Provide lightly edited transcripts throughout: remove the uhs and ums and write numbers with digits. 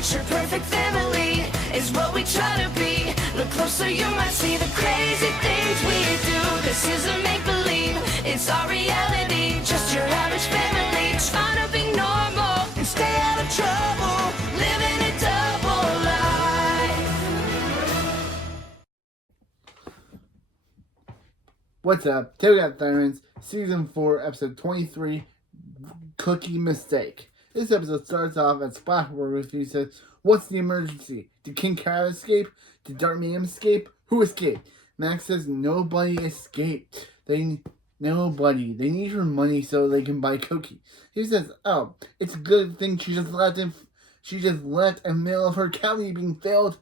Picture perfect family is what we try to be. Look closer, you might see the crazy things we do. This isn't make-believe, it's our reality. Just your average family trying to be normal and stay out of trouble, living a double life. What's up? Today we got Tyrants, Season 4, Episode 23, Cookie Mistake. This episode starts off at Splashboard with you says, "What's the emergency? Did King Crab escape? Did Dark Ma'am escape? Who escaped?" Max says, "Nobody escaped. Nobody. They need her money so they can buy Cookie." He says, "Oh, it's a good thing she just left a mail of her cavity being failed."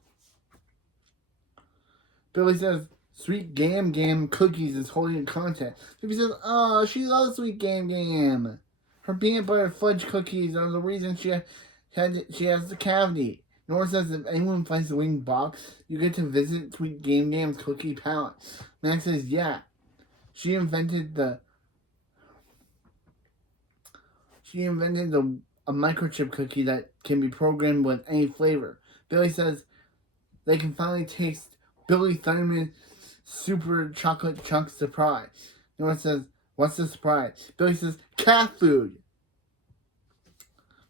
Billy says, "Sweet Gam Gam Cookies is holding a contest." Phoebe says, "Oh, she loves Sweet Gam Gam. Her peanut butter fudge cookies are the reason she has the cavity." Nora says, "If anyone finds the winged box, you get to visit Sweet Gam Gam's cookie palette." Max says, "Yeah. She invented a microchip cookie that can be programmed with any flavor." Billy says they can finally taste Billy Thunderman's super chocolate chunk surprise. Nora says, "What's the surprise?" Billy says, "Cat food."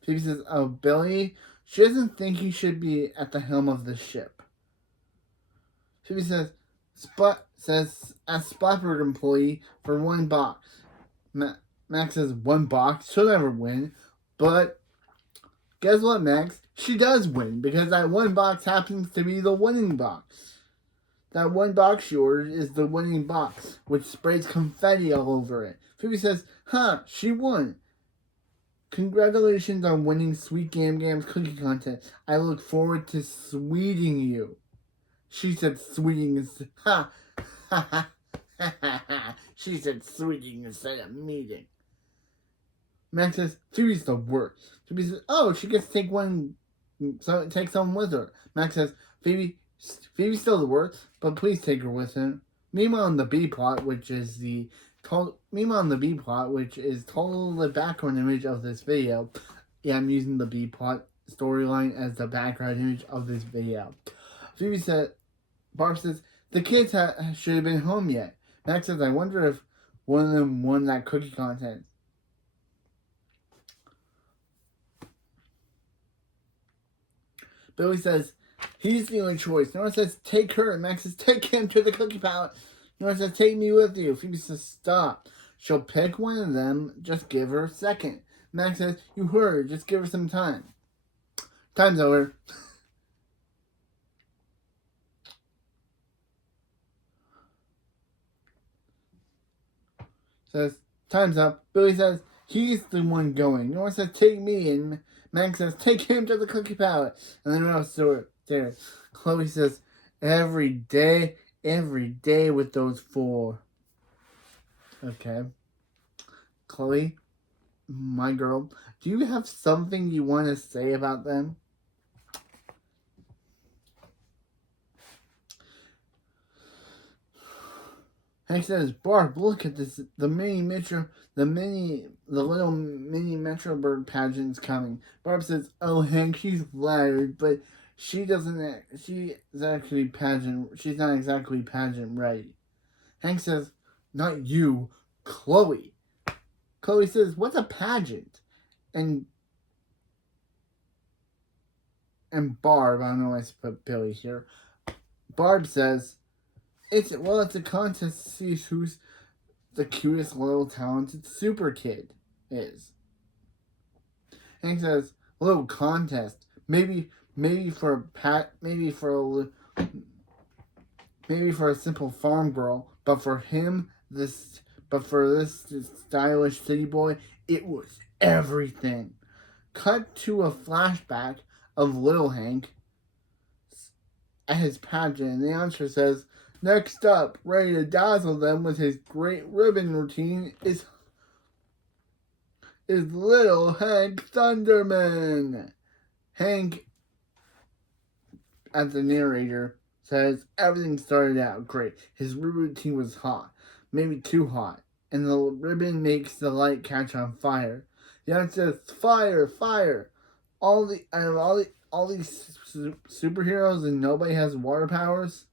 Phoebe says, "Oh, Billy, she doesn't think you should be at the helm of the ship." Phoebe says, "As Splatford employee for one box." Max says, "One box? She'll never win." But guess what, Max? She does win, because that one box happens to be the winning box. That one box she ordered is the winning box, which sprays confetti all over it. Phoebe says, "Huh, she won. Congratulations on winning Sweet Gam Gam's cookie contest. I look forward to sweeting you." She said sweeting instead. Ha! Ha ha ha ha. She said sweeting instead of meeting. Max says, "Phoebe's the worst." Phoebe says, "Oh, she gets to take one, so take someone with her." Max says, Phoebe's still the worst, but please take her with him." Meanwhile, in the B plot, which is the total the background image of this video. Yeah, I'm using the B plot storyline as the background image of this video. Barb says, "The kids should have been home yet." Max says, "I wonder if one of them won that cookie contest." Billy says, "He's the only choice." Nora says, "Take her." Max says, "Take him to the cookie palette." Nora says, "Take me with you." Phoebe says, "Stop. She'll pick one of them. Just give her a second." Max says, "You heard. Just give her some time." Time's over. Says, "Time's up." Billy says, "He's the one going." Nora says, "Take me." And Max says, "Take him to the cookie palette." And then we're there. Chloe says, every day with those four." Okay. Chloe, my girl, do you have something you want to say about them? Hank says, "Barb, look at this. The little mini Metro Bird pageant's coming." Barb says, "Oh, Hank, she's flattered, but she's not exactly pageant ready." Hank says, "Not you, Chloe." Chloe says, "What's a pageant?" And Barb, I don't know why I put Billy here. Barb says, It's a contest to see who's the cutest, little, talented super kid is." Hank says, "A little contest, maybe for a simple farm girl, but for this stylish city boy, it was everything." Cut to a flashback of little Hank at his pageant, and the announcer says, "Next up, ready to dazzle them with his great ribbon routine is little Hank Thunderman." Hank, as the narrator, says, "Everything started out great. His ribbon routine was hot, maybe too hot, and the ribbon makes the light catch on fire." The announcer says, "Fire, fire. All the all these superheroes and nobody has water powers?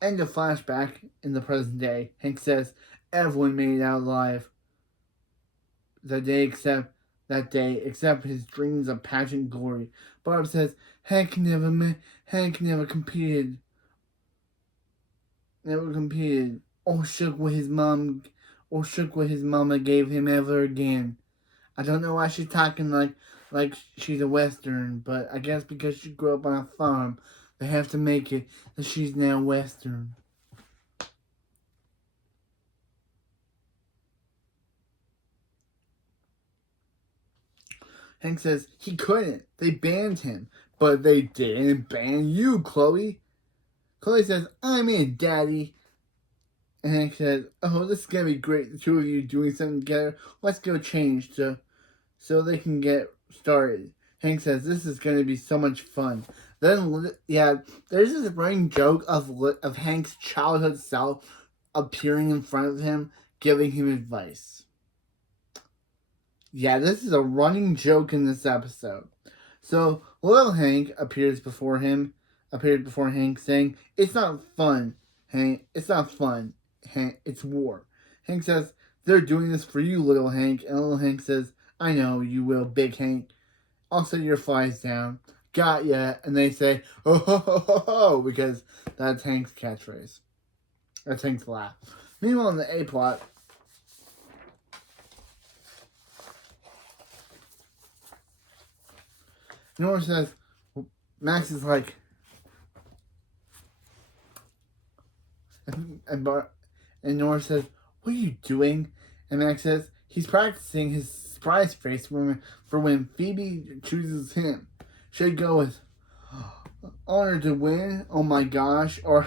End of flashback in the present day. Hank says everyone made it out alive that day except his dreams of pageant glory. Barb says Hank never competed. Never competed. Or shook what his mama gave him ever again. I don't know why she's talking like she's a Western, but I guess because she grew up on a farm, they have to make it that she's now Western. Hank says he couldn't. They banned him. But they didn't ban you, Chloe. Chloe says, I'm in, Daddy. And Hank says, oh, this is going to be great. The two of you doing something together. Let's go change so they can get started. Hank says, this is going to be so much fun. Then, yeah, there's this running joke of Hank's childhood self appearing in front of him, giving him advice. Yeah, this is a running joke in this episode. So, little Hank appeared before Hank saying, it's not fun, Hank. It's not fun, Hank. It's war. Hank says, they're doing this for you, little Hank. And little Hank says, I know you will, big Hank. I'll set your flies down. Got ya. And they say, oh, ho, ho, ho, ho, because that's Hank's catchphrase. That's Hank's laugh. Meanwhile, in the A-plot, Nora says, Max is like, and Nora says, what are you doing? And Max says, he's practicing his surprise face for when Phoebe chooses him. Should I go with, honor to win, oh my gosh, or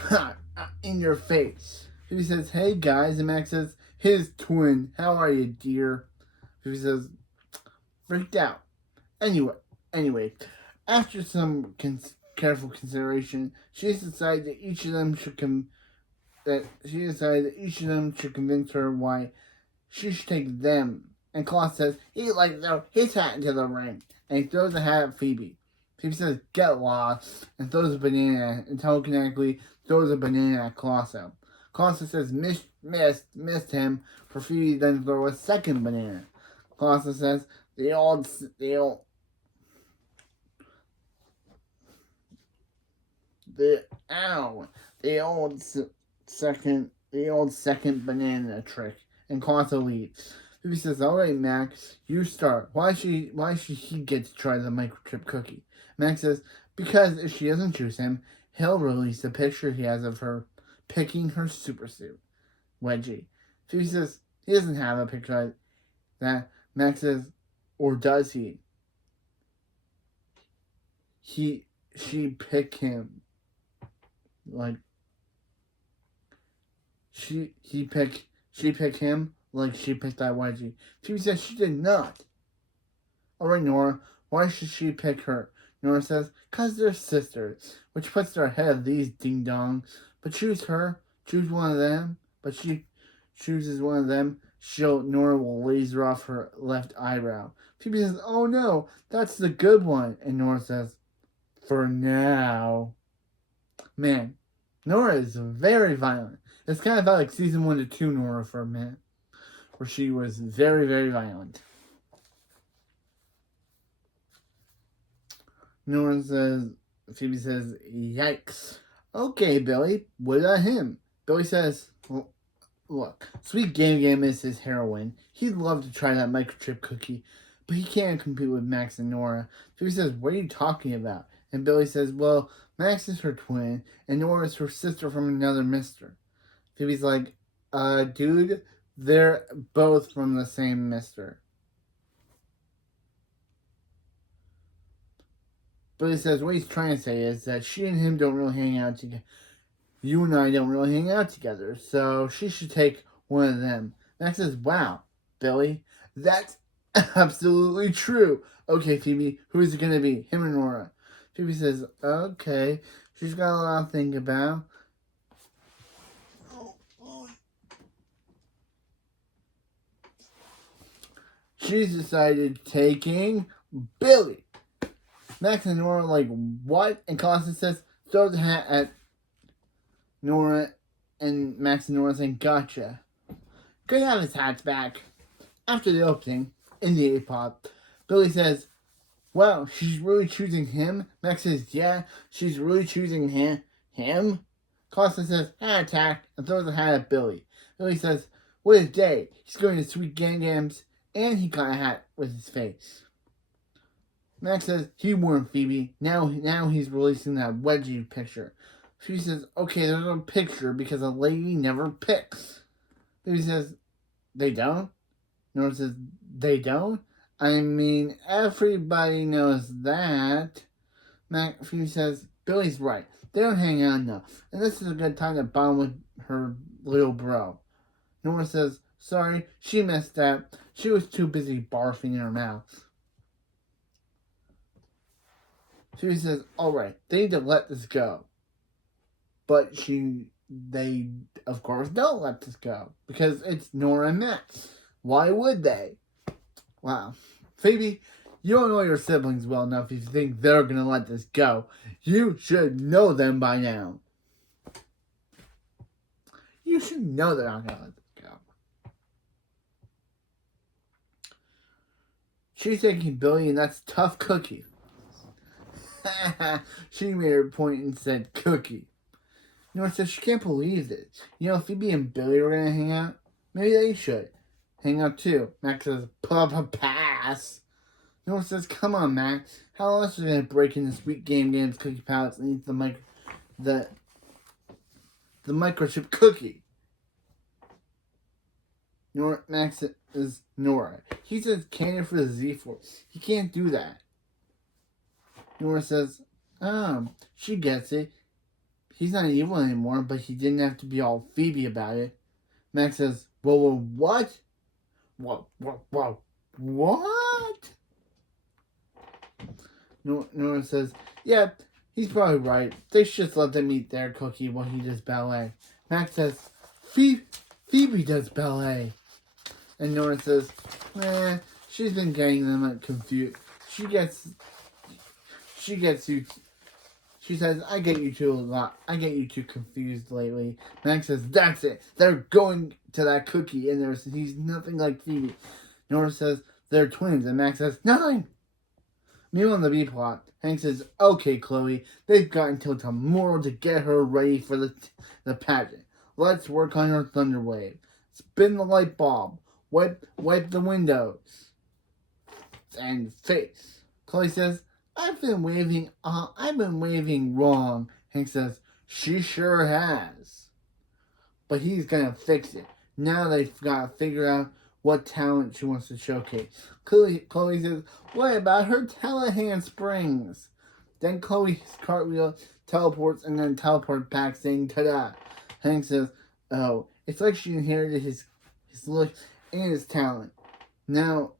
in your face? Phoebe says, hey guys, and Max says, his twin, how are you, dear? Phoebe says, freaked out. Anyway, after some careful consideration, she decided that each of them should convince her why she should take them. And Klaus says he'd like to throw his hat into the ring, and he throws the hat at Phoebe. Phoebe says, "Get lost," and throws a banana, and telekinetically throws a banana at Klaus. Klaus says, missed him, for Phoebe then throw a second banana. Klaus says, the old second banana trick, and Klaus leads. Phoebe says, alright, Max, you start. Why should he get to try the microchip cookie? Max says, because if she doesn't choose him, he'll release a picture he has of her picking her supersuit. Wedgie. Phoebe says, he doesn't have a picture like that. Max says, or does he? She picked him. Like, she picked him like she picked that wedgie. Phoebe says she did not. Alright, Nora, why should she pick her? Nora says, 'cause they're sisters, which puts her ahead of these ding-dongs. But choose one of them. But she chooses one of them, Nora will laser off her left eyebrow. Phoebe says, oh no, that's the good one. And Nora says, for now. Man, Nora is very violent. It's kind of like season 1 to 2 Nora for a minute, where she was very, very violent. Phoebe says, yikes. Okay, Billy, what about him? Billy says, well, look, Sweet Game is his heroine. He'd love to try that microchip cookie, but he can't compete with Max and Nora. Phoebe says, what are you talking about? And Billy says, well, Max is her twin, and Nora is her sister from another mister. Phoebe's like, dude, they're both from the same mister. Billy says what he's trying to say is that she and him don't really hang out together. You and I don't really hang out together, so she should take one of them. Max says, wow, Billy, that's absolutely true. Okay, Phoebe, who is it going to be, him or Nora? Phoebe says, okay, she's got a lot to think about. She's decided taking Billy. Max and Nora are like, what? And Constance says, throw the hat at Nora, and Max and Nora saying, gotcha. Could have his hats back. After the opening, in the A-pop, Billy says, wow, she's really choosing him? Max says, yeah, she's really choosing him? Constance says, hat attack, and throws the hat at Billy. Billy says, what a day. He's going to Sweet Gang Games, and he got a hat with his face. Max says, he won, Phoebe. Now he's releasing that wedgie picture. Phoebe says, okay, there's a picture because a lady never picks. Phoebe says, they don't? Nora says, they don't? I mean, everybody knows that. Phoebe says, Billy's right. They don't hang out enough. And this is a good time to bond with her little bro. Nora says, sorry, she missed that. She was too busy barfing in her mouth. Phoebe says, alright, they need to let this go. But they, of course, don't let this go. Because it's Nora and Max. Why would they? Wow. Phoebe, you don't know your siblings well enough if you think they're going to let this go. You should know them by now. You should know they're not going to let this go. She's taking Billy, and that's tough cookie. She made her point and said cookie. Nora says she can't believe this. You know, Phoebe and Billy are going to hang out. Maybe they should hang out too. Max says, pass. Nora says, come on, Max. How else are you going to break into Sweet Game Games Cookie Palace and eat the microchip cookie? Max is Nora. He says candy for the Z-Force. He can't do that. Nora says, she gets it. He's not evil anymore, but he didn't have to be all Phoebe about it. Max says, well, what? What? Nora says, yeah, he's probably right. They should just let them eat their cookie while he does ballet. Max says, Phoebe does ballet. And Nora says, she's been getting them confused. She says, I get you two a lot. I get you two confused lately. Max says, that's it. They're going to that cookie. And he's nothing like Phoebe. Nora says, they're twins. And Max says, nothing. Meanwhile, on the B plot, Hank says, okay, Chloe, they've got until tomorrow to get her ready for the pageant. Let's work on her thunder wave. Spin the light bulb. Wipe the windows. And face. Chloe says, I've been waving wrong. Hank says, she sure has. But he's gonna fix it. Now they've got to figure out what talent she wants to showcase. Chloe says, what about her telehand springs? Then Chloe's cartwheel teleports and then teleports back saying, ta-da. Hank says, oh, it's like she inherited his look and his talent. Now,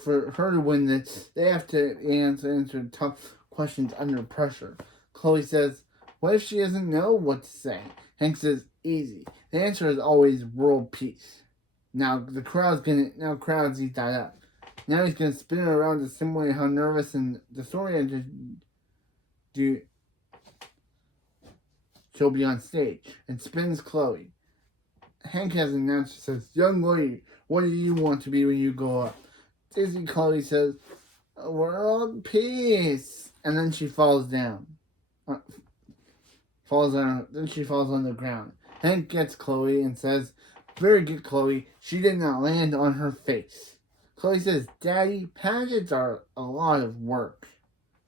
for her to win this, they have to answer tough questions under pressure. Chloe says, what if she doesn't know what to say? Hank says, easy. The answer is always world peace. Now crowds eat that up. Now he's gonna spin it around to simulate how nervous and the story she'll be on stage and spins Chloe. Hank has an announcer says, young lady, what do you want to be when you grow up? Dizzy Chloe says, world peace. And then she falls down. Then she falls on the ground. Hank gets Chloe and says, very good, Chloe. She did not land on her face. Chloe says, Daddy, pageants are a lot of work.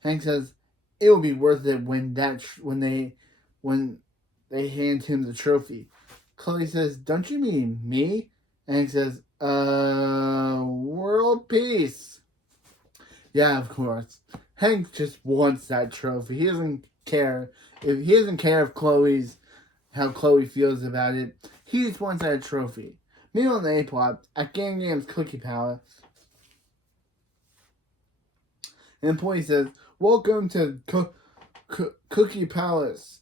Hank says, it will be worth it when they hand him the trophy. Chloe says, don't you mean me? And Hank says, world peace. Yeah, of course. Hank just wants that trophy. He doesn't care. He doesn't care if how Chloe feels about it. He just wants that trophy. Meanwhile, in the A-plot, at Gang Gam's Cookie Palace, an employee says, welcome to Cookie Palace.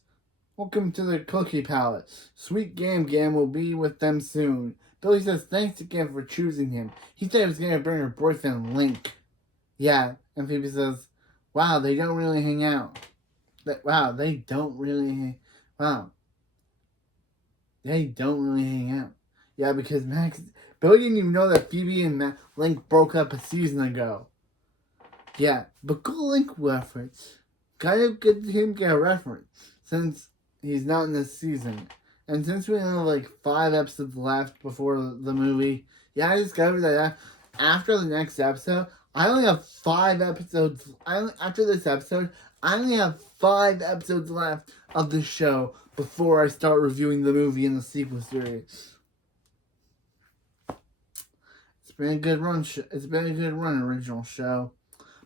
Welcome to the Cookie Palace. Sweet Gam will be with them soon. Billy says thanks again for choosing him. He said he was going to bring her boyfriend Link. Yeah, and Phoebe says, wow, they don't really hang out. Wow, they don't really hang Wow, they don't really hang out. Yeah, because Billy didn't even know that Phoebe and Link broke up a season ago. Yeah, but good Link reference. Gotta get him get a reference since he's not in this season. And since we have like 5 episodes left before the movie, yeah, I discovered that after the next episode, I only have 5 episodes. After this episode, I only have 5 episodes left of the show before I start reviewing the movie and the sequel series. It's been a good run. It's been a good run, original show.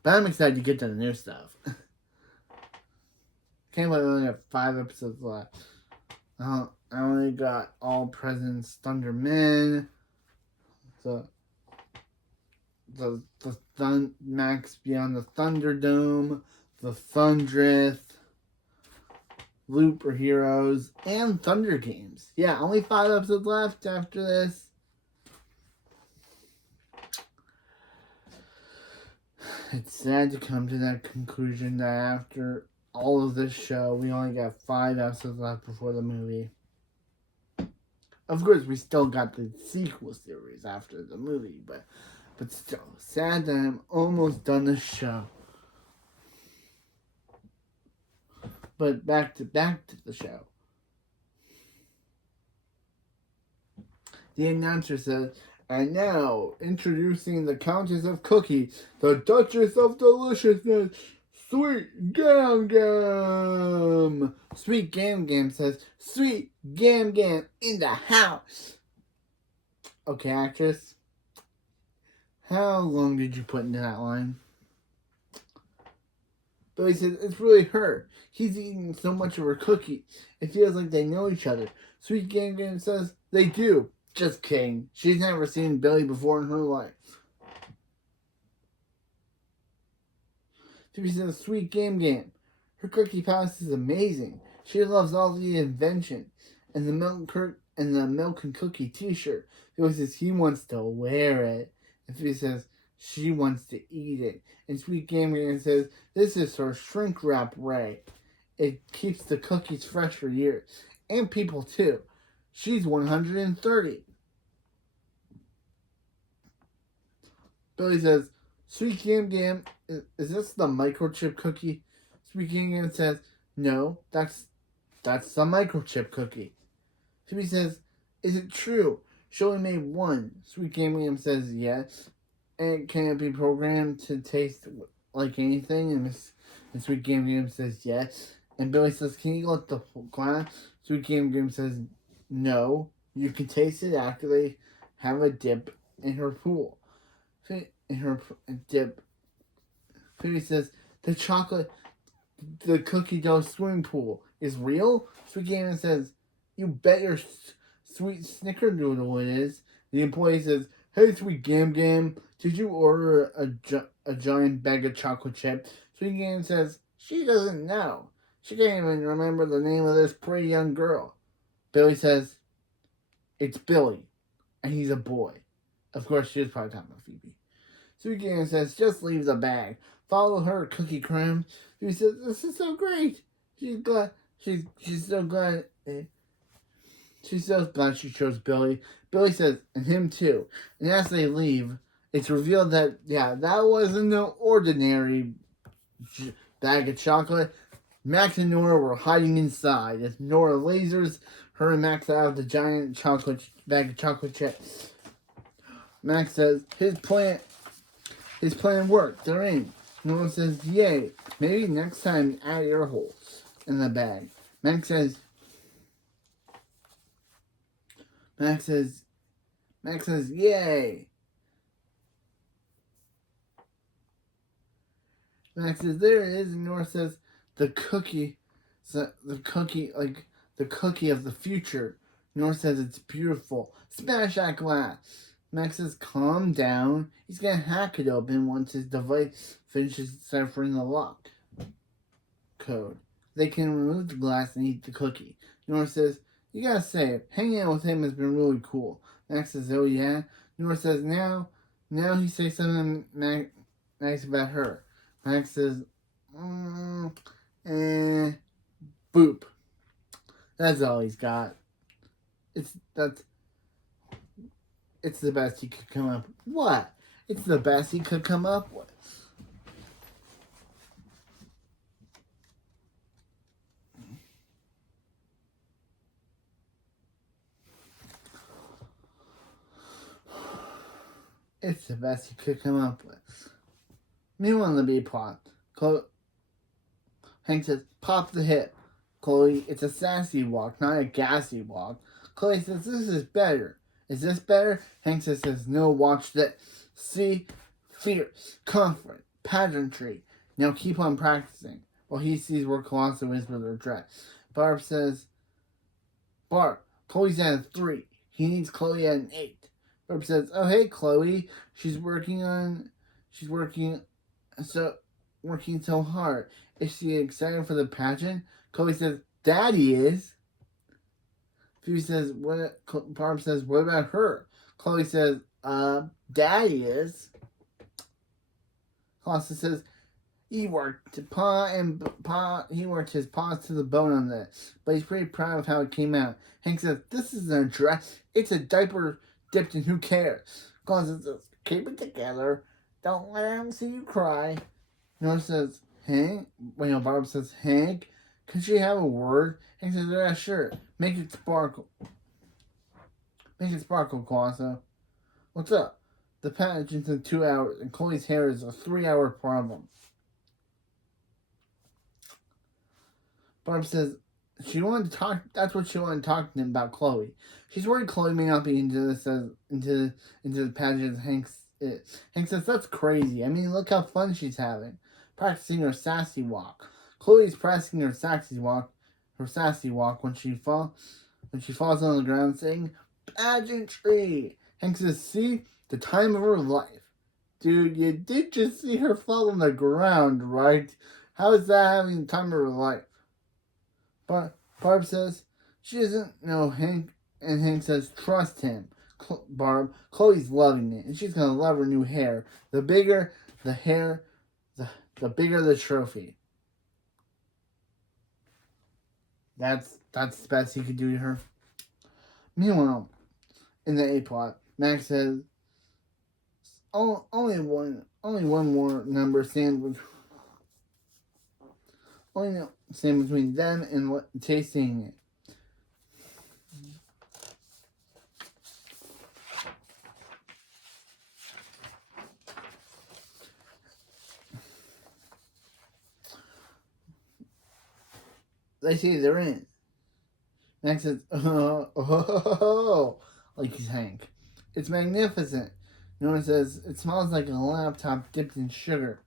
But I'm excited to get to the new stuff. Can't believe I only have 5 episodes left. I only got All President's Thunder Men, the Max Beyond the Thunderdome, the Thundrith, Looper Heroes, and Thunder Games. Yeah, only 5 episodes left after this. It's sad to come to that conclusion that after all of this show, we only got 5 episodes left before the movie. Of course, we still got the sequel series after the movie, but still, sad that I'm almost done the show. But back to the show. The announcer says, and now, introducing the Countess of Cookie, the Duchess of Deliciousness, Sweet Gam Gam! Sweet Gam Gam says, Sweet Gam Gam in the house! Okay, actress. How long did you put into that line? Billy says, it's really her. He's eating so much of her cookie. It feels like they know each other. Sweet Gam Gam says, they do. Just kidding. She's never seen Billy before in her life. Phoebe says, Sweet Gam Gam. Her cookie palace is amazing. She loves all the invention. And the milk and cookie t-shirt. Billy says he wants to wear it. And Phoebe says she wants to eat it. And Sweet Gam Gam says, this is her shrink wrap ray. It keeps the cookies fresh for years. And people too. She's 130. Billy says, Sweet Gam Gam, is this the microchip cookie? Sweet Gam Gam says, no, that's the microchip cookie. Phoebe says, is it true? She only made one. Sweet Gam Gam says, yes. And can it be programmed to taste like anything? And Sweet Gam Gam says, yes. And Billy says, can you let the glass? Sweet Gam Gam says, no. You can taste it after they have a dip in her pool. In her dip. Phoebe says, the cookie dough swimming pool is real? Sweet Gam Gam says, you bet your sweet snickerdoodle it is. The employee says, hey, Sweet Gam Gam, did you order a giant bag of chocolate chip? Sweet Gam says, she doesn't know. She can't even remember the name of this pretty young girl. Billy says, it's Billy, and he's a boy. Of course, she was probably talking about Phoebe. Sweet Gam says, just leave the bag. Follow her, Cookie Crumb. Phoebe says, this is so great. She's glad. She's so glad. She's so glad she chose Billy. Billy says, and him too. And as they leave, it's revealed that, that wasn't no ordinary bag of chocolate. Max and Nora were hiding inside. As Nora lasers her and Max out of the giant bag of chocolate chips. Max says, his plan worked. They're in. Nora says, yay. Maybe next time add air holes in the bag. Max says, yay. Max says, there it is. And Nora says, the cookie of the future. Nora says, it's beautiful. Smash that glass. Max says, calm down. He's going to hack it open once his device finishes deciphering the lock code. They can remove the glass and eat the cookie. Nora says, you gotta say it. Hanging out with him has been really cool. Max says, oh yeah? Nora says, now he says something nice about her. Max says, boop. That's all he's got. It's the best he could come up with. What? It's the best he could come up with. It's the best he could come up with. Meanwhile, in the B plot, Hank says, pop the hip. Chloe, it's a sassy walk, not a gassy walk. Chloe says, this is better. Is this better? Hank says, no, watch this. See? Fierce, confident, pageantry. Now keep on practicing. While he sees where Colosso is with her dress. Barb, Chloe's at a 3. He needs Chloe at an 8. Barb says, oh, hey, Chloe. She's working so hard. Is she excited for the pageant? Chloe says, Daddy is. Phoebe says, Barb says, what about her? Chloe says, Daddy is. Colosso says, he worked his paws to the bone on this, but he's pretty proud of how it came out. Hank says, this isn't a dress, it's a diaper dipped in who cares. Colosso says, keep it together, don't let him see you cry. Barb says, Hank, can she have a word? Hank says, yeah, sure, make it sparkle, Colosso. What's up? The pageant's in 2 hours, and Chloe's hair is a 3-hour problem. Barb says she wanted to talk. That's what she wanted to talk to him about Chloe. She's worried Chloe may not be into the pageant. Hank says that's crazy. I mean, look how fun she's having, practicing her sassy walk. Chloe's practicing her sassy walk when she falls on the ground, saying pageantry. Hank says, see, the time of her life. Dude, you did just see her fall on the ground, right? How is that having the time of her life? But Barb says she doesn't know Hank, and Hank says trust him. Chloe's loving it, and she's gonna love her new hair. The bigger the hair, the bigger the trophy. That's the best he could do to her. Meanwhile, in the A plot, Max says only one more number sandwich. Only stand between them and tasting it. They say they're in. Max says, like he's Hank. It's magnificent. Nora says, it smells like a laptop dipped in sugar.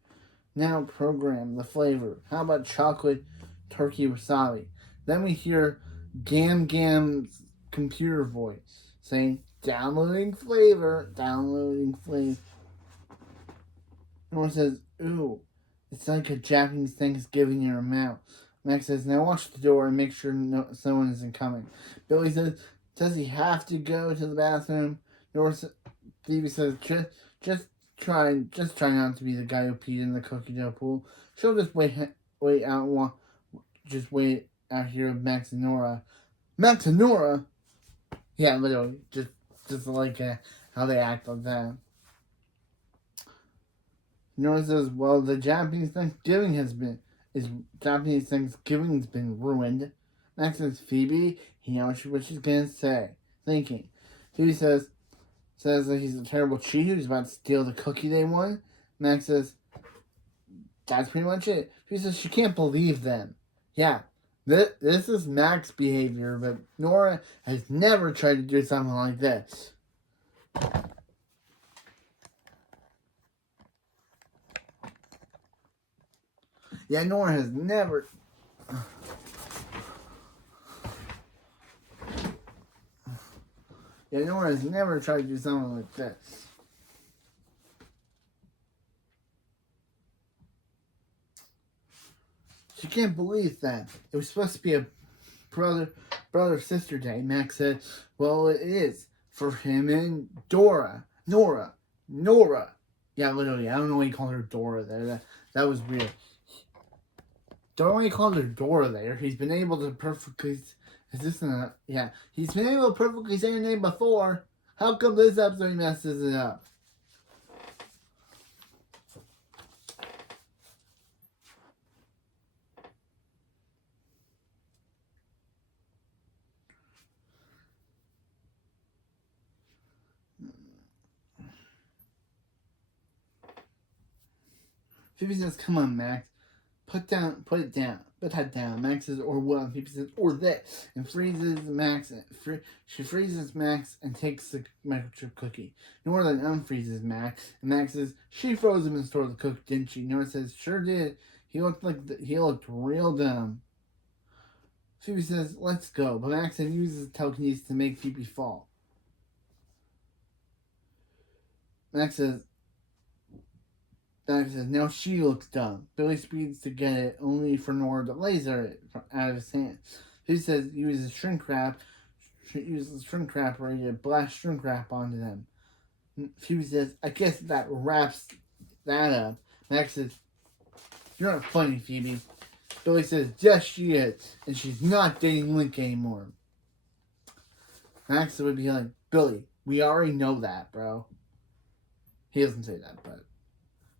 Now program the flavor. How about chocolate turkey wasabi? Then we hear Gam Gam's computer voice saying, downloading flavor. Nora says, ooh, it's like a Japanese Thanksgiving in her mouth. Max says, now watch the door and make sure someone isn't coming. Billy says, does he have to go to the bathroom? Phoebe says, just try not to be the guy who peed in the cookie dough pool. She'll just wait out here with Max and Nora. Max and Nora? Yeah, literally, just like how they act like that. Nora says, well, the Japanese Thanksgiving's been ruined. Max says, Phoebe, he knows what she's gonna say. Thinking. Phoebe says that he's a terrible cheat who's about to steal the cookie they won. Max says, that's pretty much it. Phoebe says she can't believe them. Yeah, this is Max behavior, but Nora has never tried to do something like this. Yeah, Nora has never... Yeah, Nora has never tried to do something like this. She can't believe that. It was supposed to be a brother-sister day. Max said, well, it is. For him and Nora. Yeah, literally. I don't know why he called her Dora there. That was weird. Don't know why he called her Dora there. He's been able to perfectly... Is this an... Yeah. He's been able to perfectly say her name before. How come this episode he messes it up? Phoebe says, come on, Max. Put it down. Put that down. Max says, or what? Phoebe says, or that. And freezes Max. She freezes Max and takes the microchip cookie. Nora then unfreezes Max. And Max says, she froze him and stored the cookie, didn't she? Nora says, sure did. He looked real dumb. Phoebe says, let's go. But Max then uses telekinesis to make Phoebe fall. Max says, now she looks dumb. Billy speeds to get it, only for Nora to laser it out of his hand. He says uses shrink wrap ready to blast shrink wrap onto them. Phoebe says, I guess that wraps that up. Max says, you're not funny, Phoebe. Billy says, yes, she is, and she's not dating Link anymore. Max would be like, Billy, we already know that, bro. He doesn't say that, but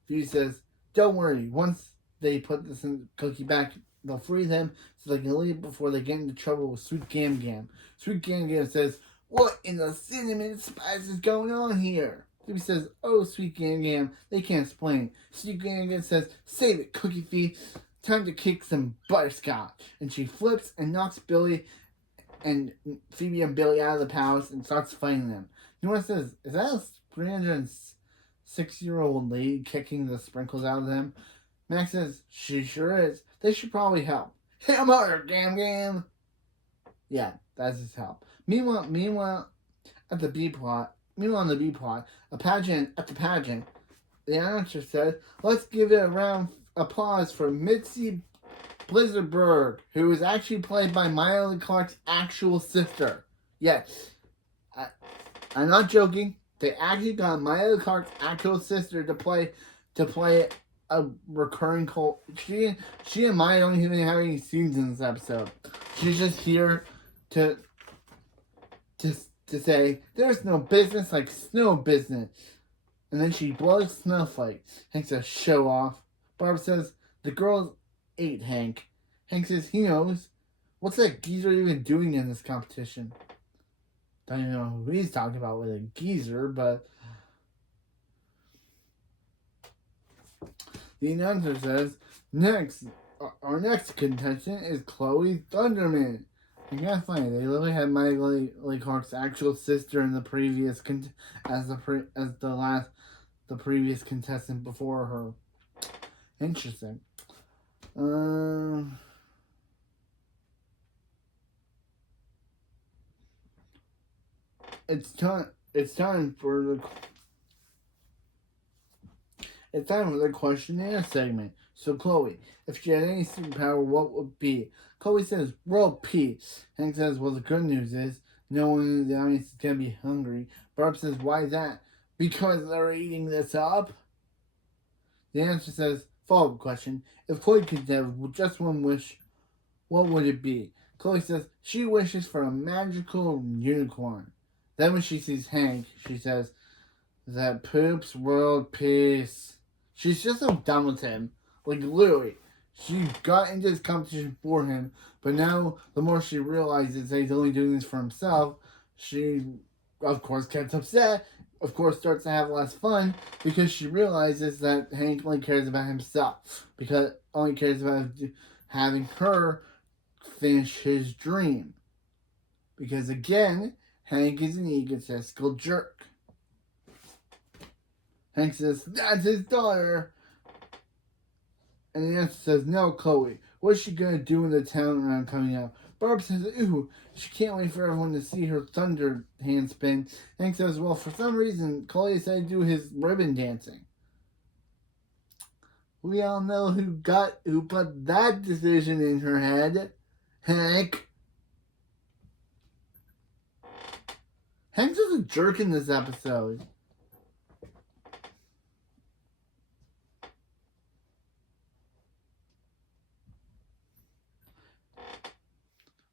Phoebe says, don't worry, once they put this in cookie back, they'll free them so they can leave before they get into trouble with Sweet Gam Gam. Sweet Gam Gam says, what in the cinnamon spice is going on here? Phoebe says, oh, Sweet Gam Gam, they can't explain. Sweet Gam Gam says, save it, Cookie Thief. Time to kick some butterscotch. And she flips and knocks Billy and Phoebe and Billy out of the palace and starts fighting them. Nora says, is that a 306-year-old lady kicking the sprinkles out of them? Max says, she sure is. They should probably help. Hit 'em harder, Gam Gam. Yeah, that's his help. Meanwhile, on the B plot, a pageant at the pageant, the announcer said, let's give it a round of applause for Mitzi Blizzardberg, who is actually played by Miley Clark's actual sister. Yes, I'm not joking. They actually got Miley Clark's actual sister to play a recurring cult. She and Maya don't even have any scenes in this episode. She's just here to say there's no business like snow business. And then she blows Snowflake. Hank says, show off. Barb says, the girls ate Hank. Hank says, he knows. What's that geezer even doing in this competition? Don't even know who he's talking about with a geezer, but the announcer says, our next contestant is Chloe Thunderman. And that's funny. They literally had Miley Clark's actual sister in the previous the previous contestant before her. Interesting. It's time for the question and answer segment. So Chloe, if she had any superpower, what would it be? Chloe says, world peace. Hank says, well, the good news is no one in the audience is going to be hungry. Barb says, why that? Because they're eating this up? The answer says, follow-up question. If Chloe could have just one wish, what would it be? Chloe says, she wishes for a magical unicorn. Then when she sees Hank, she says, that poops world peace. She's just so done with him. Like, literally. She got into this competition for him, but now the more she realizes that he's only doing this for himself, she, of course, gets upset. Of course, starts to have less fun because she realizes that Hank only cares about himself. Because only cares about having her finish his dream. Because again, Hank is an egotistical jerk. Hank says, that's his daughter. And the answer says, no, Chloe. What's she going to do in the talent round coming up? Barb says, ooh, she can't wait for everyone to see her thunder hand spin. Hank says, well, for some reason, Chloe decided to do his ribbon dancing. We all know who put that decision in her head. Hank. Hank's just a jerk in this episode.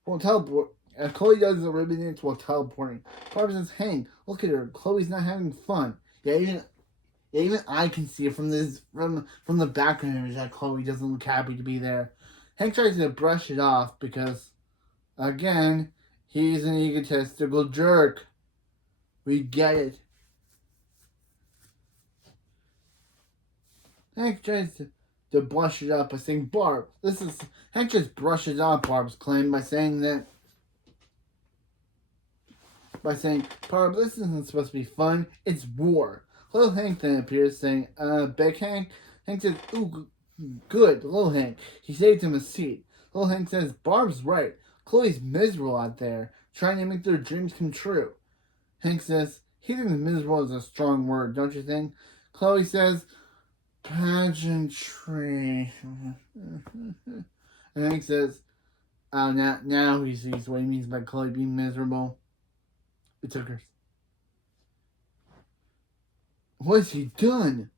Well, teleport. Chloe does the ribbon dance while teleporting. Barb says, "Hank, look at her. Chloe's not having fun." Even I can see it from the background image that Chloe doesn't look happy to be there. Hank tries to brush it off because, again, he's an egotistical jerk. We get it. Hank tries to brush it up by saying, "Barb, this is..." Hank just brushes off Barb's claim by saying, "Barb, this isn't supposed to be fun. It's war." Little Hank then appears saying, "Big Hank?" Hank says, "Ooh, good, Little Hank." He saved him a seat. Little Hank says, "Barb's right. Chloe's miserable out there, trying to make their dreams come true." Hank says, "He thinks miserable is a strong word, don't you think?" Chloe says, "Pageantry." And Hank says, now he sees what he means by Chloe being miserable. It took her. What has he done?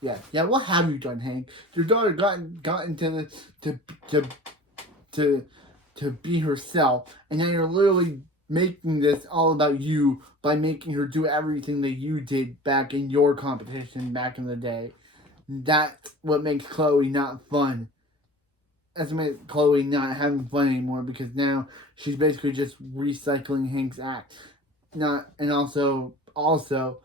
Yeah. What have you done, Hank? Your daughter got into to be herself, and now you're literally making this all about you by making her do everything that you did back in your competition back in the day. That's what makes Chloe not fun. That's what makes Chloe not having fun anymore, because now she's basically just recycling Hank's act. Also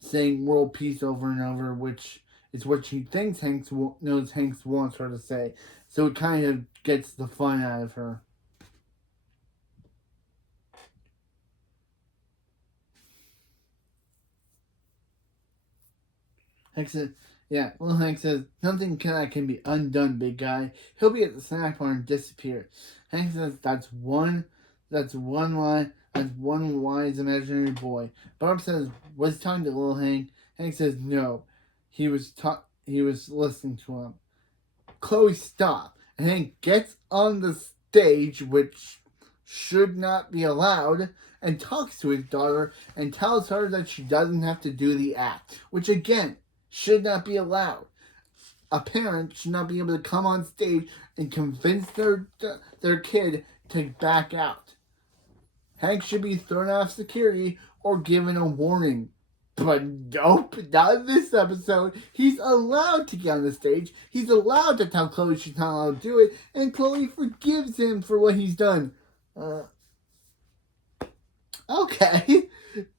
saying world peace over and over, which is what she thinks Hank wants her to say. So it kind of gets the fun out of her. Hank says, Little Hank says, "Nothing can be undone, big guy. He'll be at the snack bar and disappear." Hank says, That's one wise imaginary boy." Barb says, "Was he talking to Little Hank?" Hank says, "No. He was listening to him." Chloe stopped, and Hank gets on the stage, which should not be allowed, and talks to his daughter and tells her that she doesn't have to do the act, which again should not be allowed. A parent should not be able to come on stage and convince their kid to back out. Hank should be thrown off security or given a warning. But nope, not in this episode. He's allowed to get on the stage. He's allowed to tell Chloe she's not allowed to do it, and Chloe forgives him for what he's done. Okay.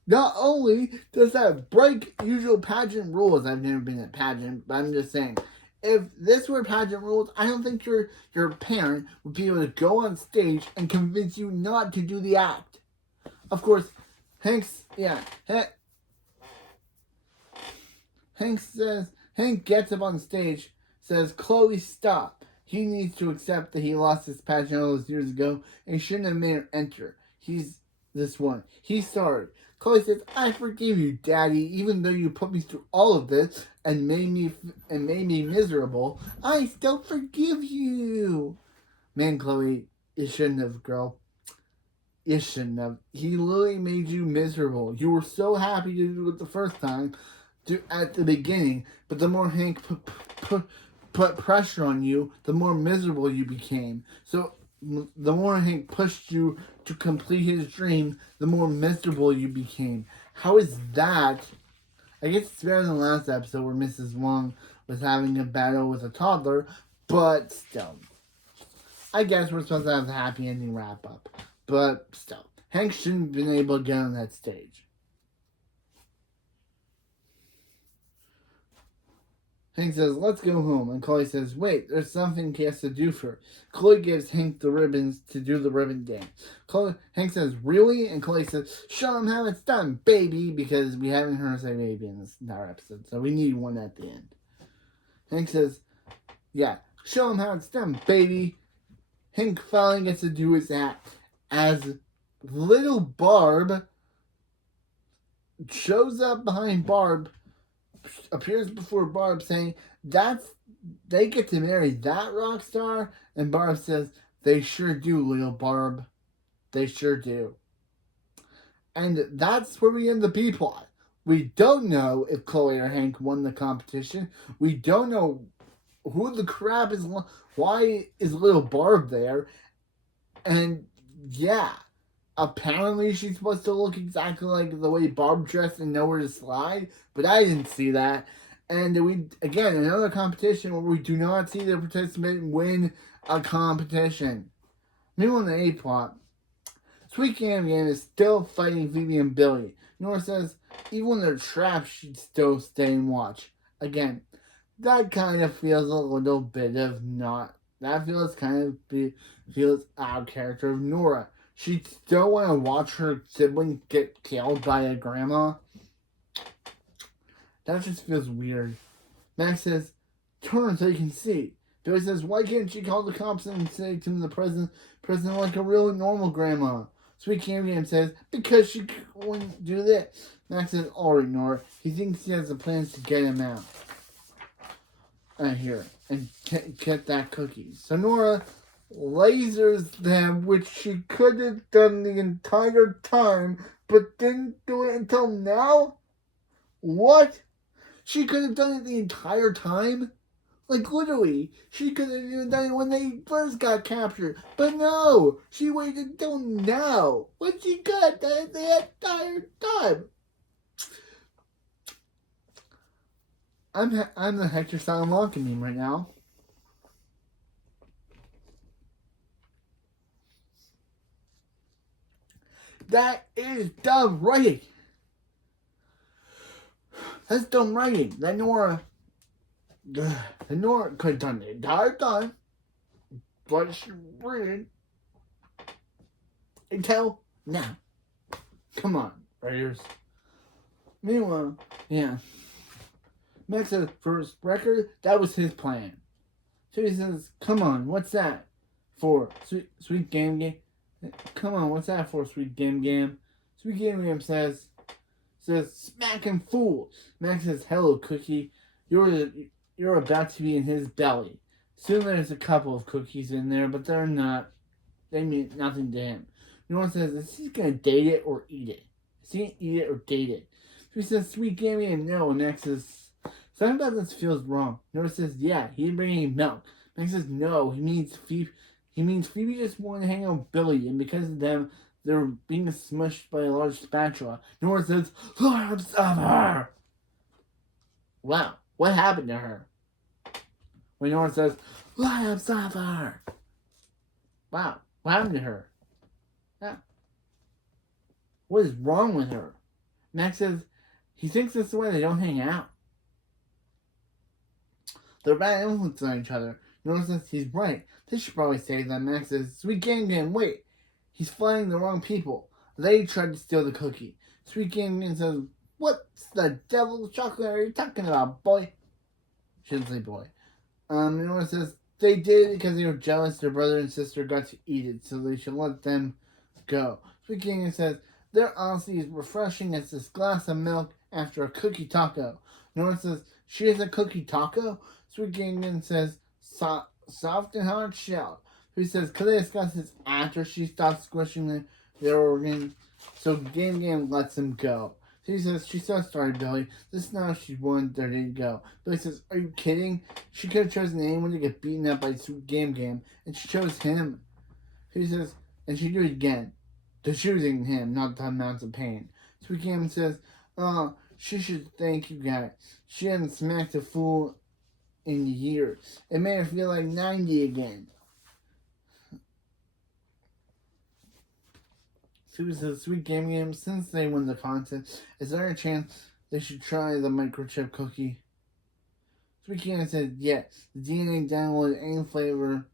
Not only does that break usual pageant rules, I've never been in a pageant, but I'm just saying, if this were pageant rules, I don't think your parent would be able to go on stage and convince you not to do the act. Of course, Hank gets up on stage, says, "Chloe, stop. He needs to accept that he lost his pageant all those years ago and shouldn't have made her enter. He's sorry." Chloe says, "I forgive you, Daddy, even though you put me through all of this and made me miserable. I still forgive you." Man, Chloe, you shouldn't have, girl. You shouldn't have. He literally made you miserable. You were so happy to do it the first time, at the beginning, but the more Hank put pressure on you, the more miserable you became. So the more Hank pushed you to complete his dream, the more miserable you became. How is that? I guess it's better than the last episode where Mrs. Wong was having a battle with a toddler, but still. I guess we're supposed to have a happy ending wrap up. But still, Hank shouldn't have been able to get on that stage. Hank says, "Let's go home." And Chloe says, "Wait, there's something he has to do for her." Chloe gives Hank the ribbons to do the ribbon dance. Hank says, "Really?" And Chloe says, "Show him how it's done, baby," because we haven't heard her say baby in this entire episode, so we need one at the end. Hank says, "Show him how it's done, baby." Hank finally gets to do his act as little Barb shows up behind Barb, appears before Barb saying, they get to marry that rock star? And Barb says, "They sure do, little Barb. They sure do." And that's where we end the B-plot. We don't know if Chloe or Hank won the competition. We don't know who the crap is. Why is little Barb there? And yeah, apparently she's supposed to look exactly like the way Barb dressed in Nowhere to Slide, but I didn't see that. And we, again, another competition where we do not see the participant win a competition. Meanwhile, in the A plot, Sweet Game Game is still fighting Phoebe and Billy. Nora says, even when they're trapped, she'd still stay and watch. Again, that kind of feels a little bit of not. That feels out of character of Nora. She'd still want to watch her sibling get killed by a grandma. That just feels weird. Max says, turn so you can see. Billy says, why can't she call the cops and say to the president like a real normal grandma? Sweet Game says, because she wouldn't do that. Max says, alright, Nora. He thinks he has the plans to get him out. Here. And get that cookie. So Nora lasers them, which she could have done the entire time, but didn't do it until now? What? She could have done it the entire time? Like, literally, she could have even done it when they first got captured. But no, she waited until now. When she got done it the entire time. I'm the Hector Salamanca meme right now. That is dumb writing. That's dumb writing. That Nora could have done it the entire time, but she didn't until now. Come on, writers. Meanwhile, yeah. Max says, for his record, that was his plan. So he says, come on, what's that for? Sweet Game Game? Come on, what's that for, Sweet Game Game? Sweet Game Game says, smack him, fool. Max says, hello, Cookie. You're about to be in his belly. Soon there's a couple of cookies in there, but they're not. They mean nothing to him. No one says, is he going to date it or eat it? Is he going to eat it or date it? So he says, Sweet Game Game, no. And Max says, something about this feels wrong. Nora says, yeah, he didn't bring any milk. Max says, no, he means Phoebe just wanted to hang out with Billy, and because of them, they're being smushed by a large spatula. Nora says, Lords of her! Wow, what happened to her? When Nora says, Lords of her! Wow, what happened to her? Yeah. What is wrong with her? Max says, he thinks that's the way they don't hang out. They're bad influences on each other. Nora says he's right. They should probably say that. Max says, Sweet Game Game, wait. He's fighting the wrong people. They tried to steal the cookie. Sweet Game Game says, what's the devil's chocolate are you talking about, boy? She doesn't say boy. Nora says, they did it because they were jealous their brother and sister got to eat it, so they should let them go. Sweet Game Game says, their honesty is refreshing as this glass of milk after a cookie taco. Nora says, she is a cookie taco? Sweet Game Game says, soft and hard shell. He says, could they discuss this after she stops squishing their organ? So Game Game lets him go. He says, she's so sorry, Billy. This is not how she wanted there to go. Billy says, are you kidding? She could have chosen anyone to get beaten up by Sweet Game Game, and she chose him. He says, and she did it again. To choosing him, not the amounts of pain. Sweet Game says, oh, she should thank you guys. She hadn't smacked a fool in years. It made her feel like 90 again. Phoebe says, Sweet Game Game, since they won the contest, is there a chance they should try the microchip cookie? Sweet Game Game said, yes. The DNA downloaded any flavor,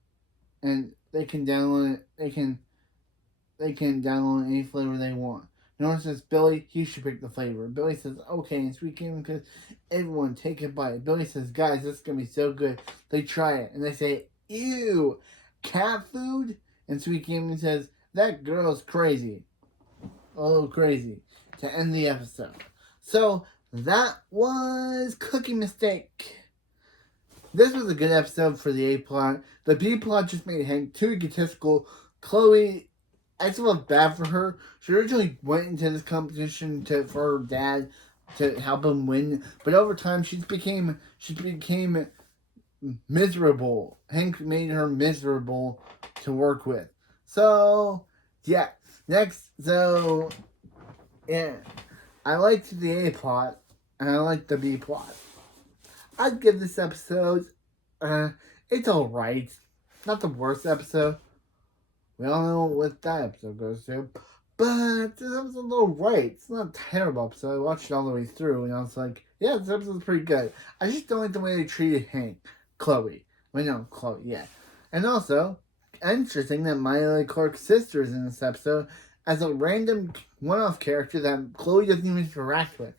and they can download it. They can download any flavor they want. Nora says, Billy, you should pick the flavor. Billy says, okay, and Sweet Game because everyone take a bite. Billy says, guys, this is going to be so good. They try it, and they say, ew, cat food? And Sweet Game says, that girl's crazy. Oh, crazy. To end the episode. So, that was Cookie Mistake. This was a good episode for the A plot. The B plot just made Hank too egotistical. Chloe, I feel bad for her. She originally went into this competition for her dad to help him win, but over time she became miserable. Hank made her miserable to work with. So, yeah. Next, so, yeah. I liked the A plot, and I liked the B plot. I'd give this episode, it's alright. Not the worst episode. We all know what that episode goes to. But this episode's a little right. It's not a terrible episode. I watched it all the way through, and I was like, yeah, this episode's pretty good. I just don't like the way they treated Chloe. Chloe, yeah. And also, interesting that Miley Clark's sister is in this episode as a random one-off character that Chloe doesn't even interact with.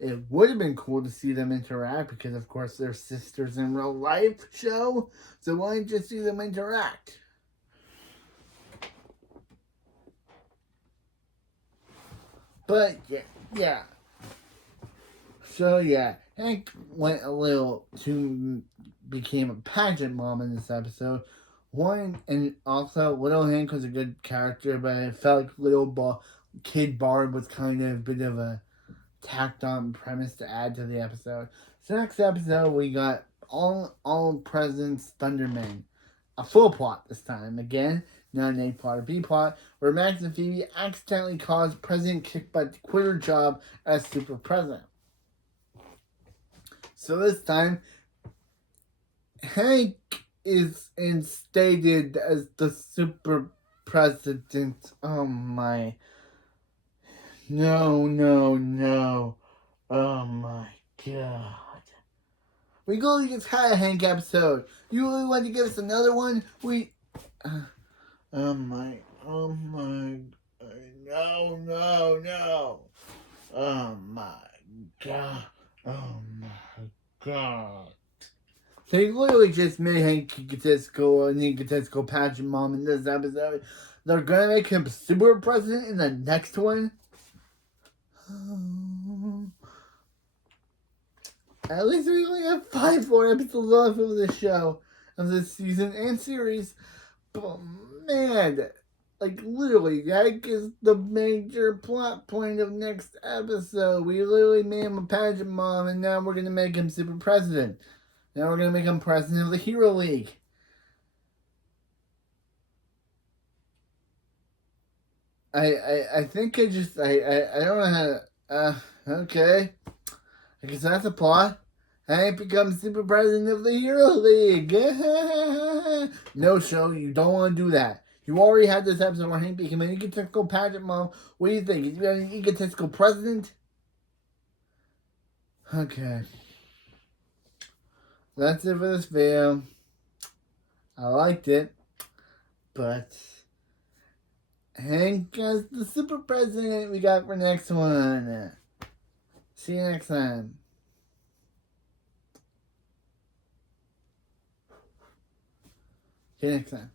It would have been cool to see them interact because, of course, they're sisters in real life show. So why don't you just see them interact? But yeah. So yeah, Hank went a little became a pageant mom in this episode. One, and also Little Hank was a good character, but I felt like Kid Barb was kind of a bit of a tacked on premise to add to the episode. So next episode we got All President's Thundermen. A full plot this time. Again, not an A plot or B plot, where Max and Phoebe accidentally caused President Kickbutt to quit her job as super president. So this time, Hank is instated as the super president. Oh my. No. Oh my god. We literally just had a Hank episode. You really want to give us another one? Oh my, no. Oh my god. Oh my god. They literally just made Hank egotistical and egotistical pageant mom in this episode. They're gonna make him super president in the next one? At least we only have 5 more episodes left of the show, of this season and series. But man, like literally, that is the major plot point of next episode. We literally made him a pageant mom, and now we're gonna make him super president. Now we're gonna make him president of the Hero League. I think I don't know how to, okay. I guess that's a plot. Hank becomes super president of the Hero League. No, show, you don't want to do that. You already had this episode where Hank became an egotistical pageant mom. What do you think? Is he an egotistical president? Okay. That's it for this video. I liked it. But Hank as the super president we got for next one. See you next time. See you next time.